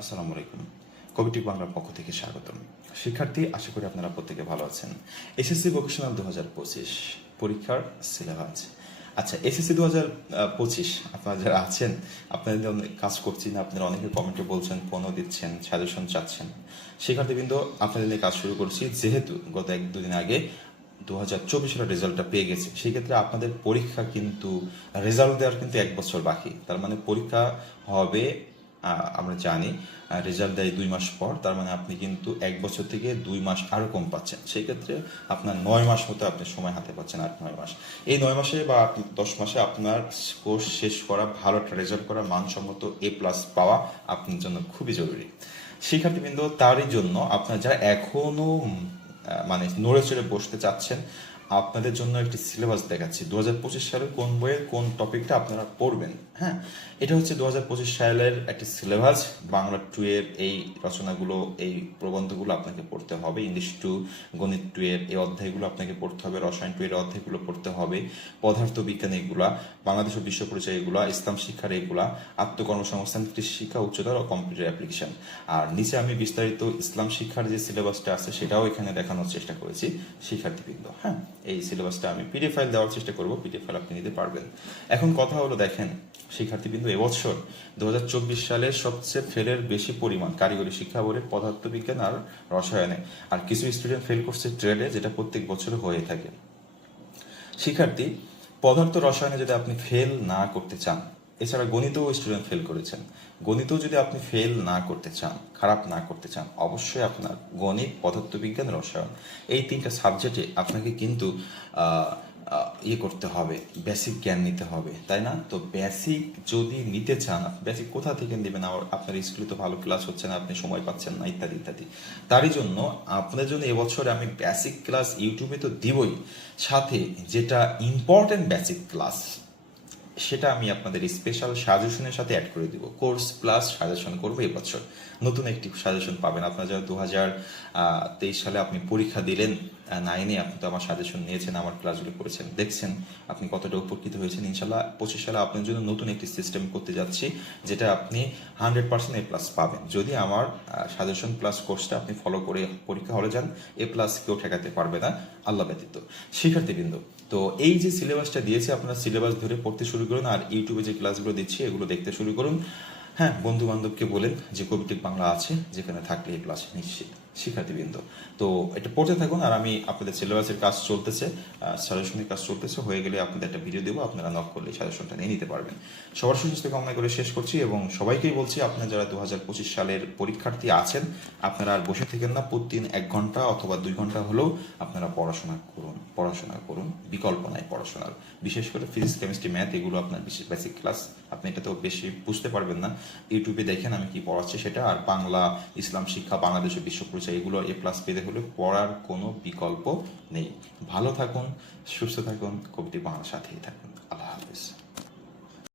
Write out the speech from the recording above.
আসসালামু আলাইকুম। কবিটি বাংলার পক্ষ থেকে স্বাগতম। শিক্ষার্থী, আশা করি আপনারা প্রত্যেকে ভালো আছেন। এসএসসি ভোকেশনাল দু হাজার পঁচিশ পরীক্ষার সিলেবাস আচ্ছা এসএসসি দু হাজার পঁচিশ, আপনারা যারা আছেন, আপনাদের জন্য কাজ করছি না, আপনারা অনেকে কমেন্টে বলছেন ফোনও দিচ্ছেন সাজেশন চাচ্ছেন। শিক্ষার্থীবৃন্দ, আপনাদের নিয়ে কাজ শুরু করছি। যেহেতু গত এক দুদিন আগে দু হাজার চব্বিশ সালের রেজাল্টটা পেয়ে গেছে, সেই ক্ষেত্রে আপনাদের পরীক্ষা কিন্তু রেজাল্ট দেওয়ার কিন্তু এক বছর বাকি। তার মানে পরীক্ষা হবে আমরা জানি রেজাল্ট দেয় দুই মাস পর, তার মানে আপনি কিন্তু এক বছর থেকে দুই মাস আরও কম পাচ্ছেন। সেই ক্ষেত্রে আপনার নয় মাস মতো আপনি সময় হাতে পাচ্ছেন আট, নয় মাস। এই নয় মাসে বা দশ মাসে আপনার কোর্স শেষ করা, ভালো একটা রেজাল্ট করা মানসম্মত এ প্লাস পাওয়া আপনার জন্য খুবই জরুরি। শিক্ষার্থীবৃন্দ, তারই জন্য আপনার যারা এখনও মানে নড়ে চড়ে বসতে চাচ্ছেন আপনাদের জন্য একটি সিলেবাস দেখাচ্ছি। দু হাজার পঁচিশ সালের কোন বইয়ের কোন টপিকটা আপনারা পড়বেন? হ্যাঁ এটা হচ্ছে দু হাজার পঁচিশ সালের একটি সিলেবাস বাংলা টু এর এই রচনাগুলো, এই প্রবন্ধগুলো আপনাকে পড়তে হবে। ইংলিশ টু গণিত টু এর এই অধ্যায়গুলো আপনাকে পড়তে হবে। রসায়ন টু এর অধ্যায়গুলো পড়তে হবে। পদার্থ বিজ্ঞান এগুলা, বাংলাদেশ ও বিশ্ব পরিচয় এগুলা, ইসলাম শিক্ষার এগুলা, আত্মকর্মসংস্থান, কৃষি শিক্ষা, উচ্চতর ও কম্পিউটার অ্যাপ্লিকেশন আর নিচে আমি বিস্তারিত ইসলাম শিক্ষার যে সিলেবাসটা আছে, সেটাও এখানে দেখানোর চেষ্টা করেছি, শিক্ষার্থীবৃন্দ। হ্যাঁ। এই সিলেবাসটা আমি পিডিএফ ফাইল দেওয়ার চেষ্টা করব পিডিএফ ফাইল আপনি নিতে পারবেন। এখন কথা হলো, দেখেন, শিক্ষার্থীবৃন্দ, এবছর দু হাজার চব্বিশ সালে সবচেয়ে ফেলের বেশি পরিমাণ কারিগরি শিক্ষা বোর্ডের পদার্থবিজ্ঞান আর রসায়নে। আর কিছু স্টুডেন্ট ফেল করছে ট্রেডে যেটা প্রত্যেক বছর হয়ে থাকে। শিক্ষার্থী, পদার্থ রসায়নে যদি আপনি ফেল না করতে চান এছাড়া গণিতেও স্টুডেন্ট ফেল করেছেন। গণিতেও যদি আপনি ফেল না করতে চান, খারাপ না করতে চান, অবশ্যই আপনার গণিত, পদার্থবিজ্ঞান, রসায়ন, এই তিনটা সাবজেক্টে আপনাকে কিন্তু ইয়ে করতে হবে বেসিক জ্ঞান নিতে হবে, তাই না? তো বেসিক যদি নিতে চান বেসিক কোথা থেকে নেবেন? আপনার স্কুলে তো ভালো ক্লাস হচ্ছে না, আপনি সময় পাচ্ছেন না, ইত্যাদি ইত্যাদি। তারই জন্য আপনার জন্য এবছরে আমি বেসিক ক্লাস ইউটিউবে তো দিবই। সাথে যেটা ইম্পর্টেন্ট বেসিক ক্লাস সেটা আমি আপনাদের স্পেশাল সাজেশনের সাথে অ্যাড করে দিব। কোর্স প্লাস সাজেশন করব এবছর নতুন একটি সাজেশন পাবেন। আপনার যারা দু হাজার তেইশ সালে আপনি পরীক্ষা দিলেন নাইনে আপনি তো আমার সাজেশন নিয়েছেন, আমার ক্লাসগুলো করেছেন। দেখছেন আপনি কতটা উপকৃত হয়েছেন। ইনশাল্লাহ পঁচিশ সালে আপনার জন্য নতুন একটি সিস্টেম করতে যাচ্ছি, যেটা আপনি হান্ড্রেড পার্সেন্ট এ প্লাস পাবেন। যদি আমার সাজেশন প্লাস কোর্সটা আপনি ফলো করে পরীক্ষা হলে যান এ প্লাস কেউ ঠেকাতে পারবে না, আল্লাহ ব্যতীত। শিক্ষার্থীবৃন্দ তো এই যে সিলেবাসটা দিয়েছে আপনার সিলেবাস ধরে পড়তে শুরু করুন আর ইউটিউবে যে ক্লাসগুলো দিচ্ছি, এগুলো দেখতে শুরু করুন। হ্যাঁ বন্ধু বান্ধবকে বলেন যে কবিটিক বাংলা আছে, যেখানে থাকলে এই ক্লাস নিশ্চিত। শিক্ষার্থীবৃন্দ তো এটা পড়তে থাকুন আর আমি আপনাদের সিলেবাসের কাজ চলতেছে সাজেশনের কাজ চলতেছে। হয়ে গেলে আপনাদের একটা ভিডিও দেবো, আপনারা নক করলে সাজেশনটা নিয়ে নিতে পারবেন। সবার সুস্বাস্থ্য কামনা করে শেষ করছি এবং সবাইকেই বলছি, আপনারা যারা দু হাজার পঁচিশ সালের পরীক্ষার্থী আছেন, আপনারা আর বসে থাকেন না। প্রতিদিন এক ঘণ্টা অথবা দুই ঘণ্টা হলেও আপনারা পড়াশোনা করুন পড়াশোনা করুন। বিকল্প নাই পড়াশোনার। বিশেষ করে ফিজিক্স কেমিস্ট্রি ম্যাথ এগুলো আপনার বেসিক ক্লাস আপনি এটা তো বেশি বুঝতে পারবেন না। ইউটিউবে দেখেন আমি কি পড়াচ্ছি সেটা, আর বাংলা, ইসলাম, শিক্ষা, বাংলাদেশের বিশ্ব পরিচয়, এগুলো এ প্লাস পেতে হলে পড়ার কোনো বিকল্প নেই। ভালো থাকুন, সুস্থ থাকুন, কবিটি বাংলার সাথেই থাকুন। আল্লাহ হাফিজ।